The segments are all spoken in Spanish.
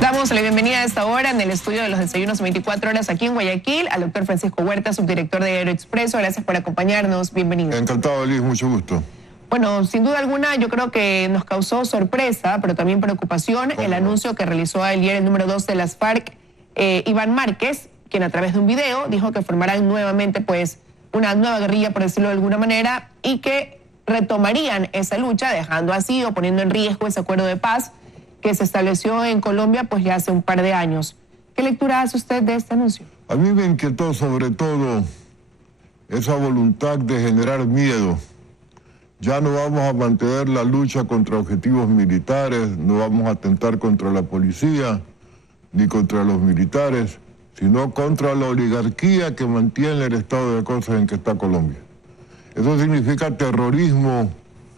Damos la bienvenida a esta hora en el estudio de los desayunos 24 horas aquí en Guayaquil al doctor Francisco Huerta, subdirector de Aeroexpreso. Gracias por acompañarnos. Bienvenido. Encantado, Liz. Mucho gusto. Bueno, sin duda alguna yo creo que nos causó sorpresa, pero también preocupación el anuncio que realizó ayer el número 2 de las FARC, Iván Márquez, quien a través de un video dijo que formarán nuevamente pues una nueva guerrilla, por decirlo de alguna manera, y que retomarían esa lucha, dejando así o poniendo en riesgo ese acuerdo de paz que se estableció en Colombia pues ya hace un par de años. ¿Qué lectura hace usted de este anuncio? A mí me inquietó sobre todo esa voluntad de generar miedo. Ya no vamos a mantener la lucha contra objetivos militares, no vamos a atentar contra la policía ni contra los militares, sino contra la oligarquía que mantiene el estado de cosas en que está Colombia. Eso significa terrorismo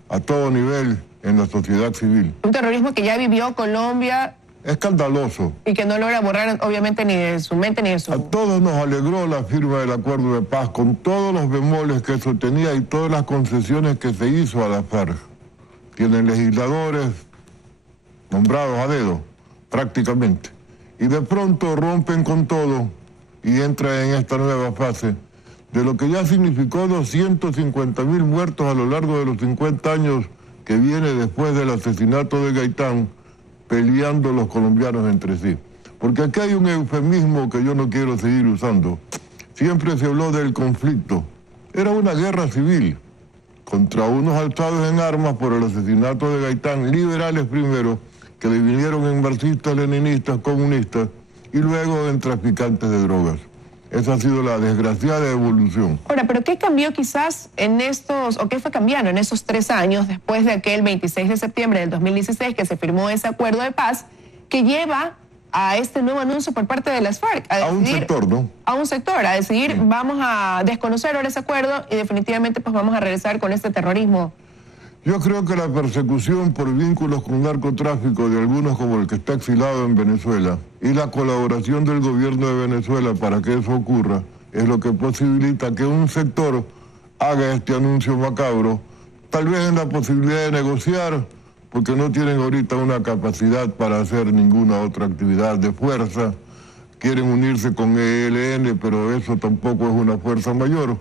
a todo nivel en la sociedad civil. Un terrorismo que ya vivió Colombia. Escandaloso. Y que no logra borrar, obviamente, ni de su mente ni de su... A todos nos alegró la firma del acuerdo de paz, con todos los bemoles que eso tenía y todas las concesiones que se hizo a la FARC. Tienen legisladores nombrados a dedo, prácticamente. Y de pronto rompen con todo y entran en esta nueva fase de lo que ya significó 250.000 muertos a lo largo de los 50 años que viene después del asesinato de Gaitán, peleando los colombianos entre sí. Porque aquí hay un eufemismo que yo no quiero seguir usando. Siempre se habló del conflicto. Era una guerra civil contra unos alzados en armas por el asesinato de Gaitán, liberales primero, que dividieron en marxistas, leninistas, comunistas, y luego en traficantes de drogas. Esa ha sido la desgraciada evolución. Ahora, ¿pero qué cambió quizás en estos, o qué fue cambiando en esos 3 años después de aquel 26 de septiembre del 2016 que se firmó ese acuerdo de paz que lleva a este nuevo anuncio por parte de las FARC? A un sector, ¿no? A un sector, a decidir, sí, vamos a desconocer ahora ese acuerdo y definitivamente pues vamos a regresar con este terrorismo. Yo creo que la persecución por vínculos con narcotráfico de algunos como el que está exilado en Venezuela y la colaboración del gobierno de Venezuela para que eso ocurra es lo que posibilita que un sector haga este anuncio macabro, tal vez en la posibilidad de negociar, porque no tienen ahorita una capacidad para hacer ninguna otra actividad de fuerza, quieren unirse con ELN, pero eso tampoco es una fuerza mayor.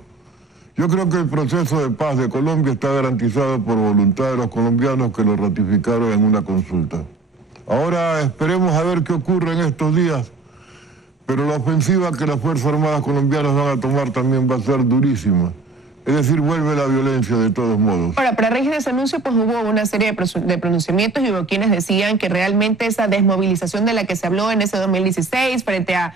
Yo creo que el proceso de paz de Colombia está garantizado por voluntad de los colombianos que lo ratificaron en una consulta. Ahora esperemos a ver qué ocurre en estos días, pero la ofensiva que las Fuerzas Armadas colombianas van a tomar también va a ser durísima. Es decir, vuelve la violencia de todos modos. Ahora, para raíz de ese anuncio, pues hubo una serie de pronunciamientos y hubo quienes decían que realmente esa desmovilización de la que se habló en ese 2016 frente a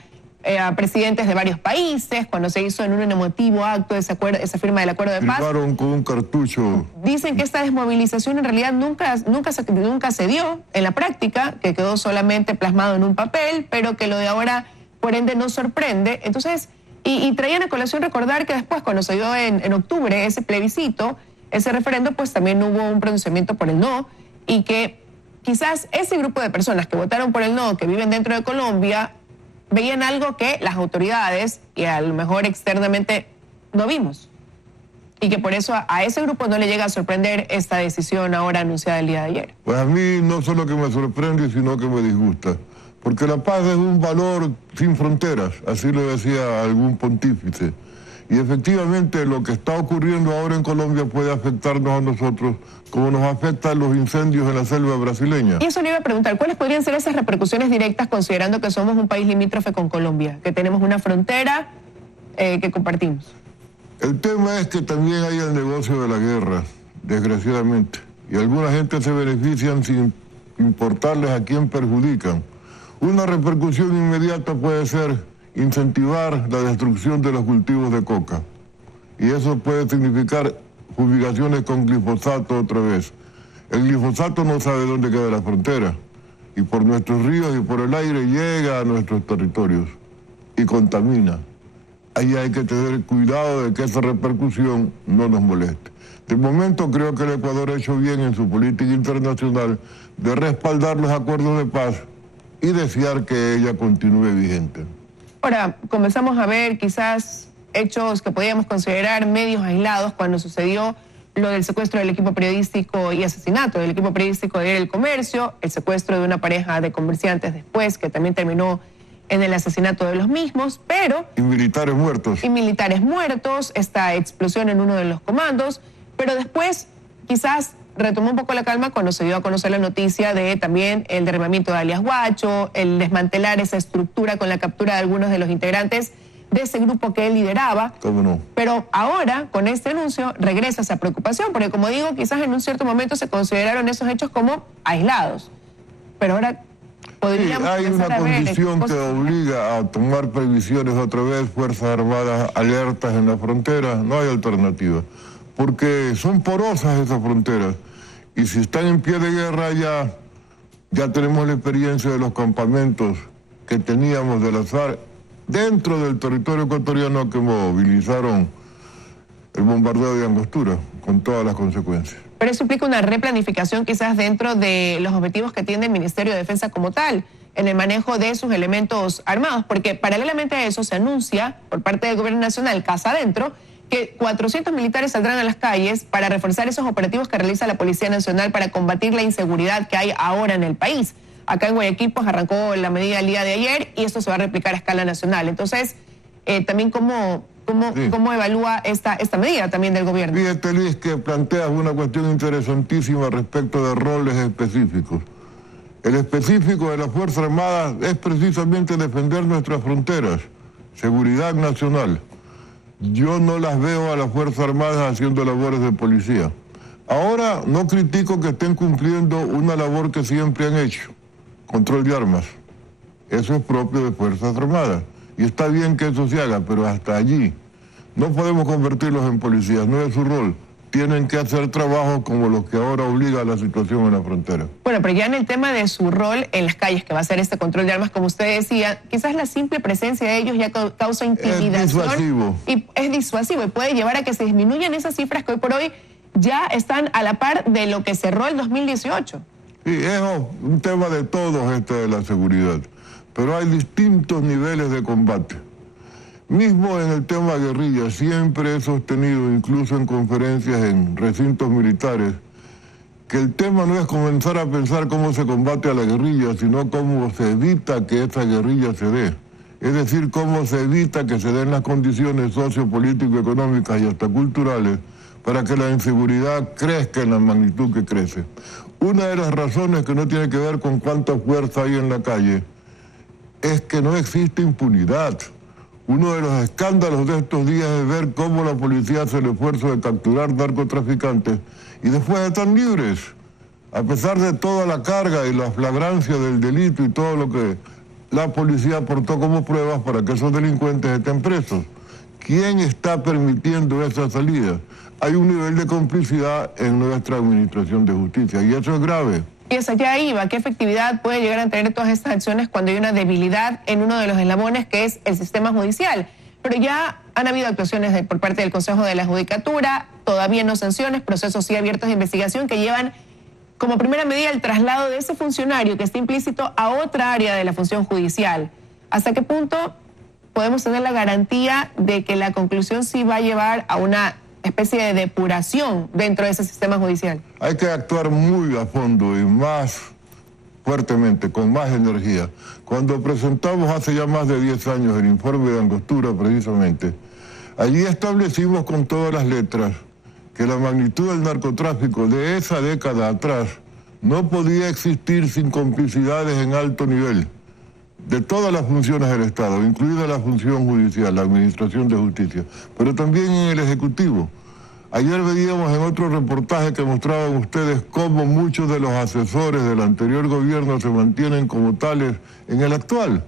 presidentes de varios países, cuando se hizo en un emotivo acto esa firma del acuerdo de paz. Firmaron con un cartucho. Dicen que esta desmovilización en realidad nunca se dio en la práctica, que quedó solamente plasmado en un papel, pero que lo de ahora, por ende, no sorprende. Entonces, y traían a colación recordar que después, cuando se dio en octubre ese plebiscito, ese referendo, pues también hubo un pronunciamiento por el no, y que quizás ese grupo de personas que votaron por el no, que viven dentro de Colombia, veían algo que las autoridades y a lo mejor externamente no vimos. Y que por eso a ese grupo no le llega a sorprender esta decisión ahora anunciada el día de ayer. Pues a mí no solo que me sorprende, sino que me disgusta. Porque la paz es un valor sin fronteras, así lo decía algún pontífice. Y efectivamente lo que está ocurriendo ahora en Colombia puede afectarnos a nosotros como nos afectan los incendios en la selva brasileña. Y eso le iba a preguntar, ¿cuáles podrían ser esas repercusiones directas considerando que somos un país limítrofe con Colombia, que tenemos una frontera que compartimos? El tema es que también hay el negocio de la guerra, desgraciadamente. Y alguna gente se benefician sin importarles a quién perjudican. Una repercusión inmediata puede ser incentivar la destrucción de los cultivos de coca. Y eso puede significar fumigaciones con glifosato otra vez. El glifosato no sabe dónde queda la frontera. Y por nuestros ríos y por el aire llega a nuestros territorios y contamina. Ahí hay que tener cuidado de que esa repercusión no nos moleste. De momento creo que el Ecuador ha hecho bien en su política internacional de respaldar los acuerdos de paz y desear que ella continúe vigente. Ahora, comenzamos a ver quizás hechos que podíamos considerar medios aislados cuando sucedió lo del secuestro del equipo periodístico y asesinato del equipo periodístico de El Comercio, el secuestro de una pareja de comerciantes después, que también terminó en el asesinato de los mismos, pero... Y militares muertos. Y militares muertos, esta explosión en uno de los comandos, pero después quizás retomó un poco la calma cuando se dio a conocer la noticia de también el derribamiento de alias Guacho, el desmantelar esa estructura con la captura de algunos de los integrantes de ese grupo que él lideraba. ¿Cómo no? Pero ahora, con este anuncio, regresa esa preocupación, porque como digo, quizás en un cierto momento se consideraron esos hechos como aislados. Pero ahora podríamos... Sí, hay una condición que obliga a tomar previsiones otra vez, Fuerzas Armadas alertas en la frontera, no hay alternativa. Porque son porosas esas fronteras. Y si están en pie de guerra ya tenemos la experiencia de los campamentos que teníamos de las FARC dentro del territorio ecuatoriano que movilizaron el bombardeo de Angostura, con todas las consecuencias. Pero eso implica una replanificación quizás dentro de los objetivos que tiene el Ministerio de Defensa como tal, en el manejo de sus elementos armados, porque paralelamente a eso se anuncia por parte del Gobierno Nacional, casa adentro, que 400 militares saldrán a las calles para reforzar esos operativos que realiza la Policía Nacional para combatir la inseguridad que hay ahora en el país. Acá en Guayaquil pues arrancó la medida el día de ayer y esto se va a replicar a escala nacional. Entonces, también ¿cómo evalúa esta medida también del gobierno? Fíjate, Liz, que planteas una cuestión interesantísima respecto de roles específicos. El específico de las Fuerzas Armadas es precisamente defender nuestras fronteras, seguridad nacional. Yo no las veo a las Fuerzas Armadas haciendo labores de policía. Ahora no critico que estén cumpliendo una labor que siempre han hecho, control de armas. Eso es propio de Fuerzas Armadas. Y está bien que eso se haga, pero hasta allí. No podemos convertirlos en policías, no es su rol. Tienen que hacer trabajos como los que ahora obliga la situación en la frontera. Bueno, pero ya en el tema de su rol en las calles, que va a ser este control de armas, como usted decía, quizás la simple presencia de ellos ya causa intimidación. Es disuasivo. Y es disuasivo y puede llevar a que se disminuyan esas cifras que hoy por hoy ya están a la par de lo que cerró el 2018. Sí, es un tema de todos de la seguridad, pero hay distintos niveles de combate. Mismo en el tema guerrilla, siempre he sostenido, incluso en conferencias en recintos militares, que el tema no es comenzar a pensar cómo se combate a la guerrilla, sino cómo se evita que esa guerrilla se dé. Es decir, cómo se evita que se den las condiciones sociopolítico-económicas y hasta culturales para que la inseguridad crezca en la magnitud que crece. Una de las razones que no tiene que ver con cuánta fuerza hay en la calle es que no existe impunidad. Uno de los escándalos de estos días es ver cómo la policía hace el esfuerzo de capturar narcotraficantes y después están libres, a pesar de toda la carga y la flagrancia del delito y todo lo que la policía aportó como pruebas para que esos delincuentes estén presos. ¿Quién está permitiendo esa salida? Hay un nivel de complicidad en nuestra administración de justicia y eso es grave. Y eso ya iba. ¿Qué efectividad puede llegar a tener todas estas acciones cuando hay una debilidad en uno de los eslabones que es el sistema judicial? Pero ya han habido actuaciones por parte del Consejo de la Judicatura, todavía no sanciones, procesos sí abiertos de investigación que llevan como primera medida el traslado de ese funcionario que está implícito a otra área de la función judicial. ¿Hasta qué punto podemos tener la garantía de que la conclusión sí va a llevar a una especie de depuración dentro de ese sistema judicial? Hay que actuar muy a fondo y más fuertemente, con más energía. Cuando presentamos hace ya más de 10 años el informe de Angostura, precisamente, allí establecimos con todas las letras que la magnitud del narcotráfico de esa década atrás no podía existir sin complicidades en alto nivel de todas las funciones del Estado, incluida la función judicial, la administración de justicia, pero también en el Ejecutivo. Ayer veíamos en otro reportaje que mostraban ustedes cómo muchos de los asesores del anterior gobierno se mantienen como tales en el actual.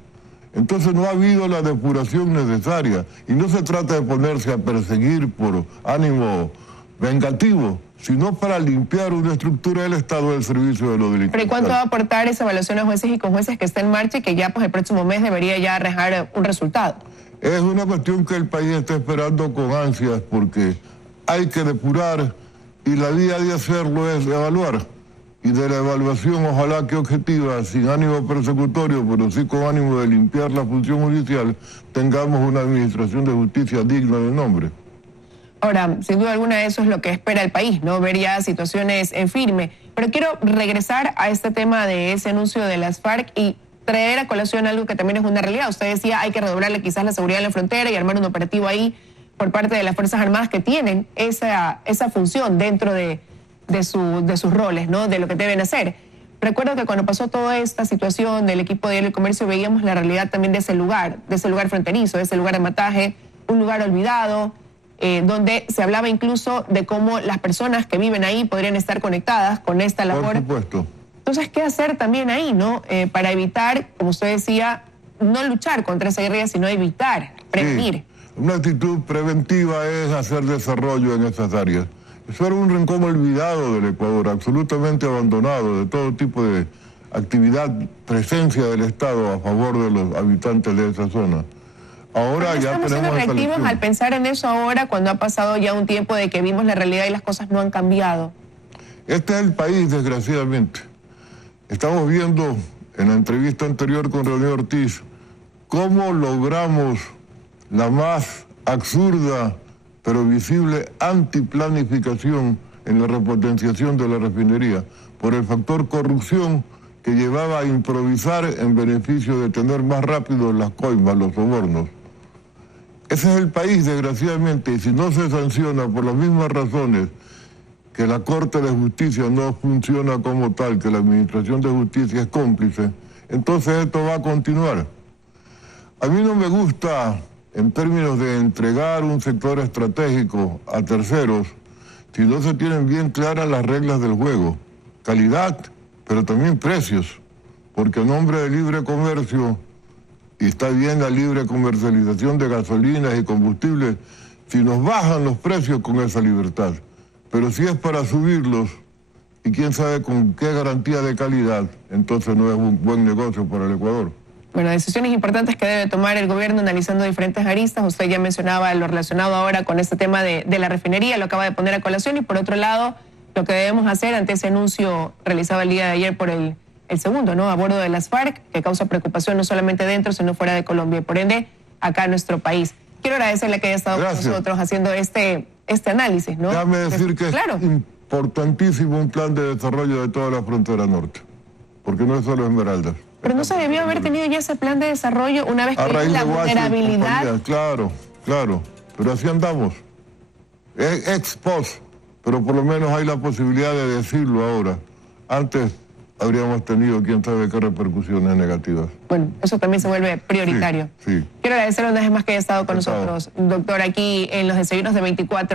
Entonces no ha habido la depuración necesaria y no se trata de ponerse a perseguir por ánimo vengativo, sino para limpiar una estructura del Estado del servicio de los delincuentes. ¿Pero y cuánto va a aportar esa evaluación a jueces y conjueces que está en marcha y que ya pues el próximo mes debería ya arrojar un resultado? Es una cuestión que el país está esperando con ansias porque hay que depurar y la vía de hacerlo es evaluar. Y de la evaluación, ojalá que objetiva, sin ánimo persecutorio, pero sí con ánimo de limpiar la función judicial, tengamos una administración de justicia digna del nombre. Ahora, sin duda alguna eso es lo que espera el país, ¿no? Ver ya situaciones en firme. Pero quiero regresar a este tema de ese anuncio de las FARC y traer a colación algo que también es una realidad. Usted decía, hay que redoblarle quizás la seguridad en la frontera y armar un operativo ahí por parte de las Fuerzas Armadas que tienen esa función dentro de sus roles, ¿no? De lo que deben hacer. Recuerdo que cuando pasó toda esta situación del equipo de Diario El Comercio veíamos la realidad también de ese lugar fronterizo, de ese lugar de Mataje, un lugar olvidado, donde se hablaba incluso de cómo las personas que viven ahí podrían estar conectadas con esta labor. Por supuesto. Entonces, ¿qué hacer también ahí, no? Para evitar, como usted decía, no luchar contra esa guerrilla, sino evitar, prevenir. Sí. Una actitud preventiva es hacer desarrollo en esas áreas. Eso era un rincón olvidado del Ecuador, absolutamente abandonado de todo tipo de actividad, presencia del Estado a favor de los habitantes de esa zona. Ahora ya estamos siendo reactivos al pensar en eso ahora, cuando ha pasado ya un tiempo de que vimos la realidad y las cosas no han cambiado. Este es el país, desgraciadamente. Estamos viendo en la entrevista anterior con René Ortiz cómo logramos la más absurda pero visible antiplanificación en la repotenciación de la refinería por el factor corrupción que llevaba a improvisar en beneficio de tener más rápido las coimas, los sobornos. Ese es el país, desgraciadamente, y si no se sanciona por las mismas razones que la Corte de Justicia no funciona como tal, que la Administración de Justicia es cómplice, entonces esto va a continuar. A mí no me gusta, en términos de entregar un sector estratégico a terceros, si no se tienen bien claras las reglas del juego, calidad, pero también precios, porque en nombre de libre comercio, y está bien la libre comercialización de gasolinas y combustibles, si nos bajan los precios con esa libertad, pero si es para subirlos, y quién sabe con qué garantía de calidad, entonces no es un buen negocio para el Ecuador. Bueno, decisiones importantes que debe tomar el gobierno analizando diferentes aristas. Usted ya mencionaba lo relacionado ahora con este tema de la refinería, lo acaba de poner a colación, y por otro lado, lo que debemos hacer ante ese anuncio realizado el día de ayer por el segundo, ¿no? A bordo de las FARC, que causa preocupación no solamente dentro, sino fuera de Colombia y por ende acá en nuestro país. Quiero agradecerle que haya estado con nosotros haciendo este análisis, ¿no? Déjame decir que es importantísimo un plan de desarrollo de toda la frontera norte, porque no es solo Esmeraldas. Pero no se debió haber tenido ya ese plan de desarrollo una vez que hay la vulnerabilidad. Claro, pero así andamos. Es ex post, pero por lo menos hay la posibilidad de decirlo ahora. Antes habríamos tenido quién sabe qué repercusiones negativas. Bueno, eso también se vuelve prioritario. Sí. Quiero agradecerle una vez más que haya estado con nosotros, doctor, aquí en los desayunos de 24.